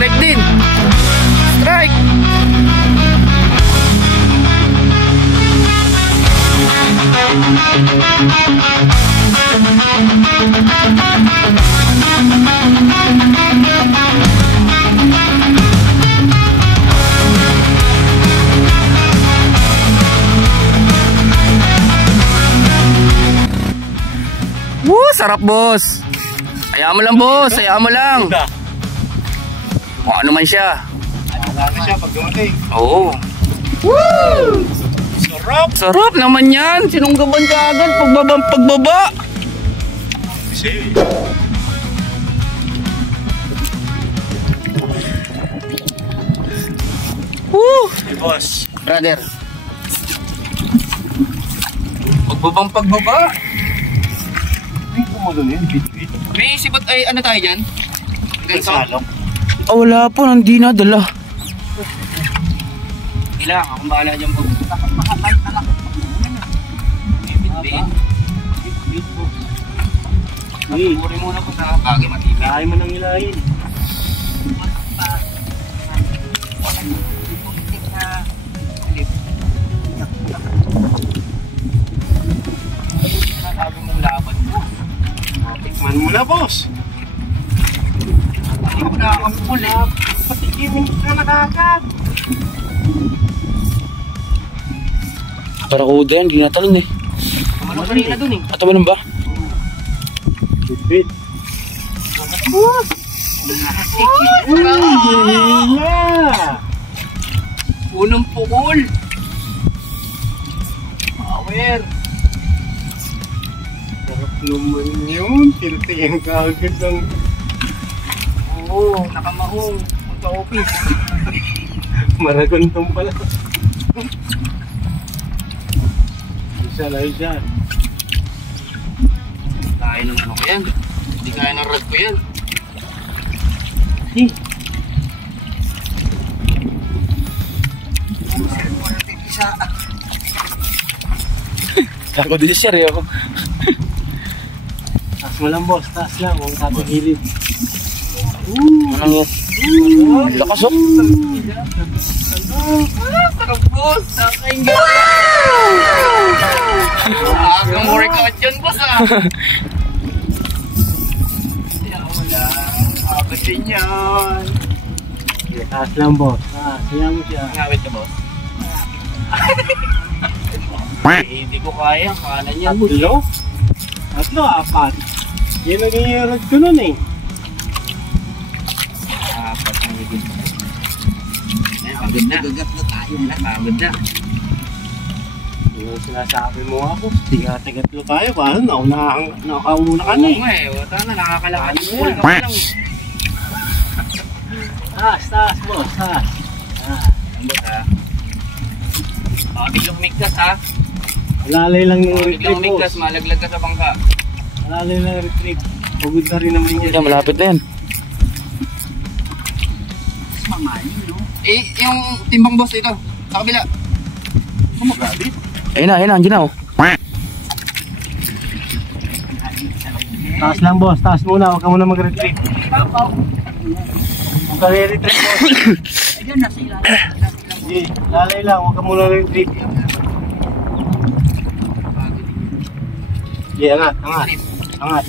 strike din. Strike. Woo, sarap boss. Hayaan mo lang boss, hayaan mo lang. O ano man siya. Ano siya pag dumating? Oo. Woo! Sarap! Sarap naman yan. Sinunggaban ka agad pagbaba. Kasi Woo! hey boss, Brother. Pagbaba. ay kumulo na yun, bit-bit. May sibot ay ano tayo dyan? Ganito? Salok. Oh, wala po, hindi na dala. Ilang, akong bahala dyan po. Puri muna po sa bagay matibig. Ilahin mo nang ilahin. Sinasabi mong laban mo. Tikman mo na boss. Hindi ko nakakampul eh. Patikimin ka na kagad. Para kuda yan, hindi natalon eh. Ano kanina dun eh? Ato ba nun ba? Bit-bit. Unang pukul. Power. Sarap naman yun. Tinatingin ka agad ng... Oo, nakamahong. Punta office. Maragondong pala. Isa lang dyan. Kaya ng ano ko yan. Hindi kaya ng rad ko yan. Ako din siya rin ako. Taas mo lang boss, taas lang. Huwag tatagilid. Anong yan? Lakas oh. Sarap boss. Nakaingat. Agang workout yun boss ah. Wala. Agad din yan. Taas lang boss. Taas. Siya mo siya. Ngawit ka boss. Hindi ko kaya. Kanan yan boss. Tatlo, apat. Yan ang i-rod ko nun eh. Apat ang higit. Pagod na. Pagod na. Yung sinasabi mo ako, tiga-tigatlo tayo. Paano? Nakauna ka na Oo eh. nga eh. Wala na. Nakakalakad. Full ka pa lang. Taas, taas boss, taas. Ang boss ha. Baka biglang umigtas ha. Alalay lang yung Baka retreat biglang umigtas. boss. Malaglag ka sa bangka. Alalay lang yung retreat. Pagod na rin naman yan. Yan, malapit na yan. Eh, yung timbang boss ito. Sa kabila. Kumagalit. Ayun na, andyan na oh. Taas lang boss, taas muna. Huwag ka muna mag-retreat. Huwag ka retreat boss. Ayun, nasila. Sige, lalay lang. Huwag ka muna retreat. Sige, angat, angat. Angat.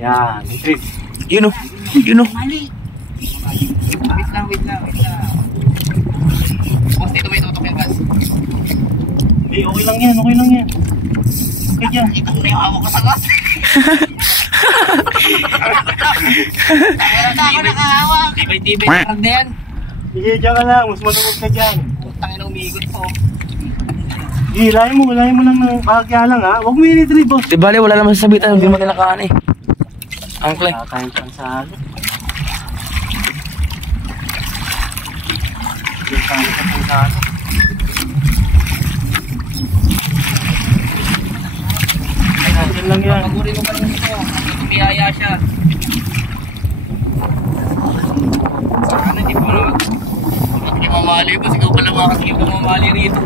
Yan, retreat. Yun oh. Yun oh. Mali. Wait lang. Boss, dito may tutok yung gas. Hindi, okay lang yan, okay lang yan. Okay dyan. Ito na yung hawak ko sa gas. Wala ako nakahawak. Tibay-tibay na rad na yan. Sige, dyan ka lang. Mas maluwag ka dyan. Putang ina umigot po. Sige, lahin mo lang ng bahagya lang ha. Huwag mo i-retrieve boss. Di bale, wala naman sasabitan. Hindi mo kinakaan eh. Angkle. Kakain ka sa halo. Kakain ka sa halo. Diyan lang yan. Pagurin mo pa lang ito. Biyaya siya. Sana hindi pa naman. Hindi mamali pa. Sigaw pa lang makasigil ka mamali rito.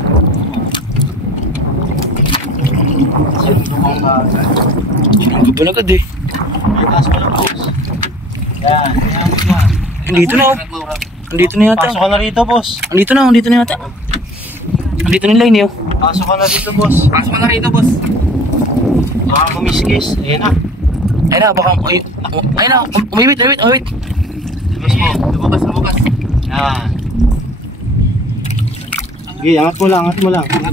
Ang gabal agad eh. Taas mo lang boss. Yan. Yan mo yan. Andito na, oh. Andito na yata. Pasok ka na rito, boss. Andito na yata. Andito na yung line, eh, oh. Pasok ka na rito, boss. Pasok ka na rito, boss. Baka kumiskis. Ayan na. Ayun na, baka, ayun na, umibit. Labas mo. Lumabas. Yan. Sige, angat mo lang. Angat mo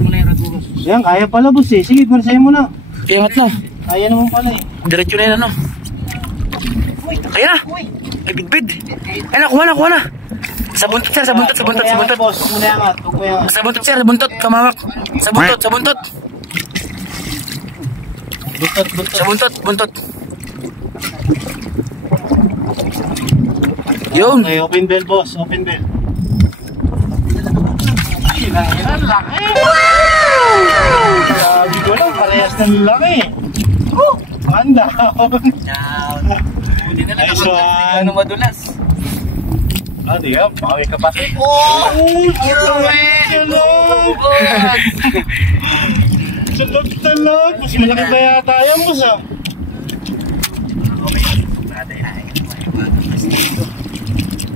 na yung rad mo, boss. Ayan, kaya pala, boss eh. Sige, panasayin mo na. Iangat na. Kaya naman pala eh. Diretso na yun, ano. Ayun na. Ay, bidbid. Ayun na, kuha na. Sa buntot, sir, sa buntot. Boss, huwag mo na yangat. Sa buntot, sir, sa buntot. Kamawak. Sa buntot. Buntot. Yun. Okay, open bell, boss. Open bell. Ang laki. Sabi ko lang, parehas ng laki. Panda. Hindi na lang Nice one. ano madulas. Di ka, baka may kapatid. Salog. Mas malaki pa yata yan, boss ah.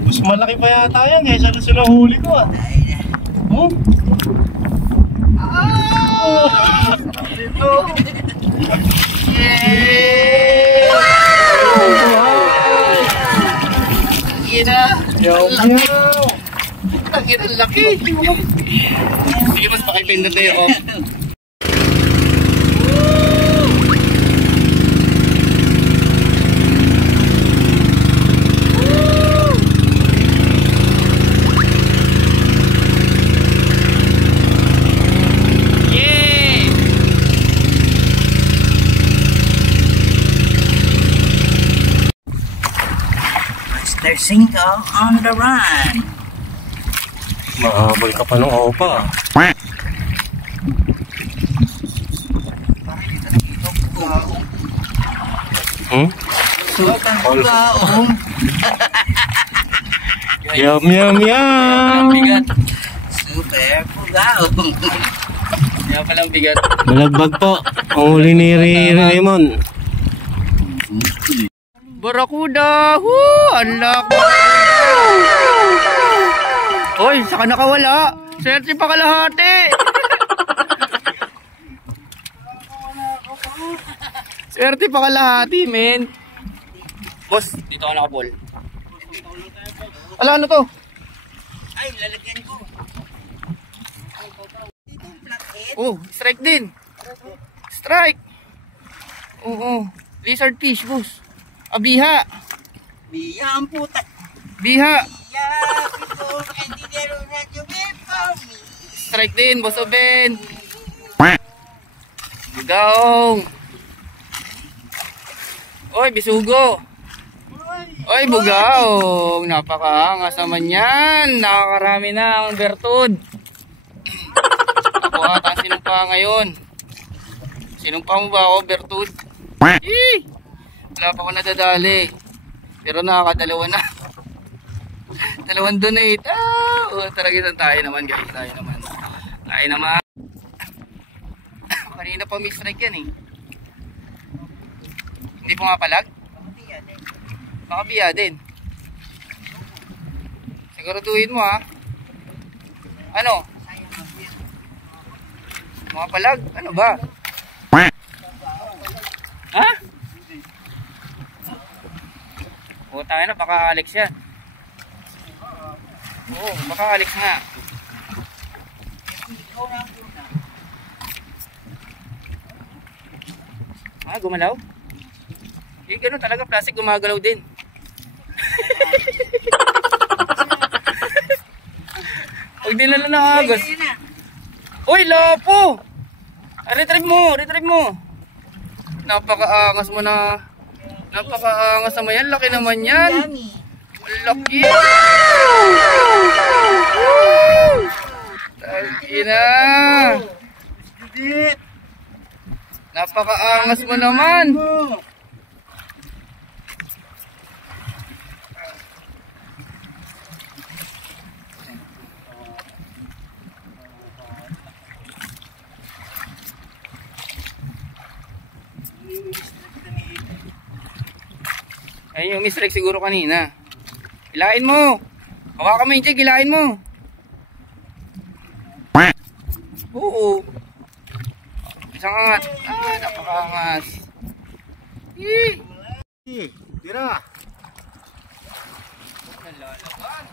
Mas malaki pa yata yan kaysa na sila huli ko ah. Oh? Ang laki. Sige, mas pakipindot na yun. Mr. Cinco on the run. Mahabol ka pa ng opa. Yum. Bigat. Super pugaong. Yan palang bigat. Malagbag po. Ang huli ni Raymond. Barakuda! Unlock! Hoy, saka nakawala. Swerte pa kalahati. Swerte pa kalahati, men. Boss, dito ako nakabol. Ala, ano to? Ay, lalagyan ko. Oh, strike din. Strike. Oo. Lizard fish, boss. Biha. Biya ang puta. Biha. Cantinero na for me. Strike din, boss Oben. Bugaong. Oy, bisugo. Oy, bugaong. Napakaangas naman yan. Nakakarami na ang bertud. Ako ata sinumpa ngayon. Sinumpa mo ba ako, bertud? Yee! Wala pa ako nadadali. Pero nakakadalawa na. Dalawang donate. Talagang tayo naman, guys. Tayo naman. Kanina pa may strike yan eh. Hindi po nga palag? Baka biya din. Siguraduhin mo ha. Ano? Mga palag? Ano ba? Ha? O tayo na, baka Alex yan. Oo, baka Alex nga. Gumalaw? Ganun talaga, plastic gumagalaw din. Pag dinala na agos. Uy, lapo! Retrieve mo! Napakaangas mo na. Napakaangas naman yan. Laki naman yan. Laki. Laki na. Napakaangas mo naman. Ay, yung mistrike siguro kanina. Hilain mo. Hawakan mo yung jig, hilain mo. Oo. Isang angat. Ah, napakaangas. Yee. Tira. Nalalaban.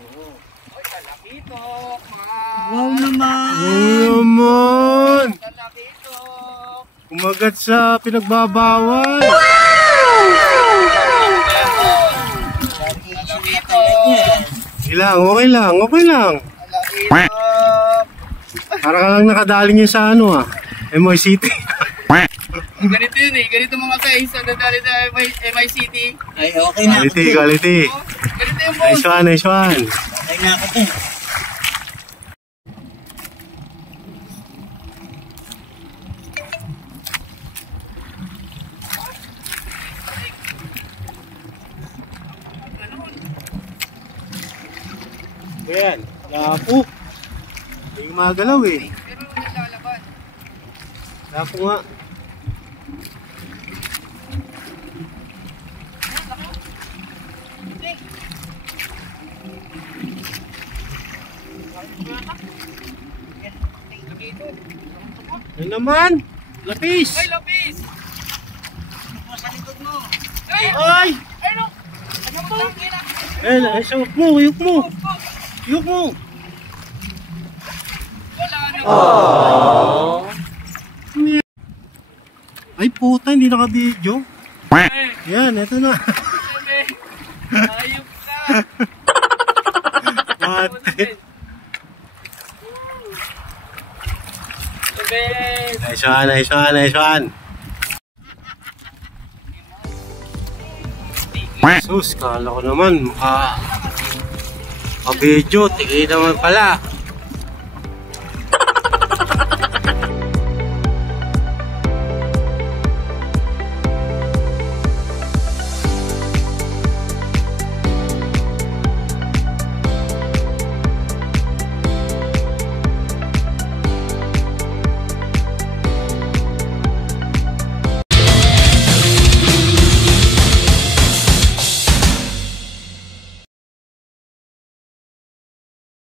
Oo. Oy, kalaki ito. Wow naman! Naman! Kalaki ito. Kumagat sa pinagbabawal. Kalaki ito. Ilang, okay lang, okay lang. Kalaki ito. Para ka lang nakadaling yun sa ano MI City. Ganito yun eh. Ganito mga guys. Ang dadali sa MI City. Ay, okay na. Quality, quality. Oh, ganito yung boss. Nice one, nice one. Okay na ako dun. Ayan, lapo. Hindi magalaw eh. Pero nilalaban. Lapo nga. Ano naman? Lapis! Ay, lapis! Sa likod mo. Ay! Ay! Ay, no! Ano ba? Ay, sawak mo, yuk mo. Yuk mo. Wala na. Ay puta, hindi naka-video. Yan, eto na. Ayop ka. What? Nice one, nice one, nice one. Sus, kala ko naman, maka-video, tingin naman pala.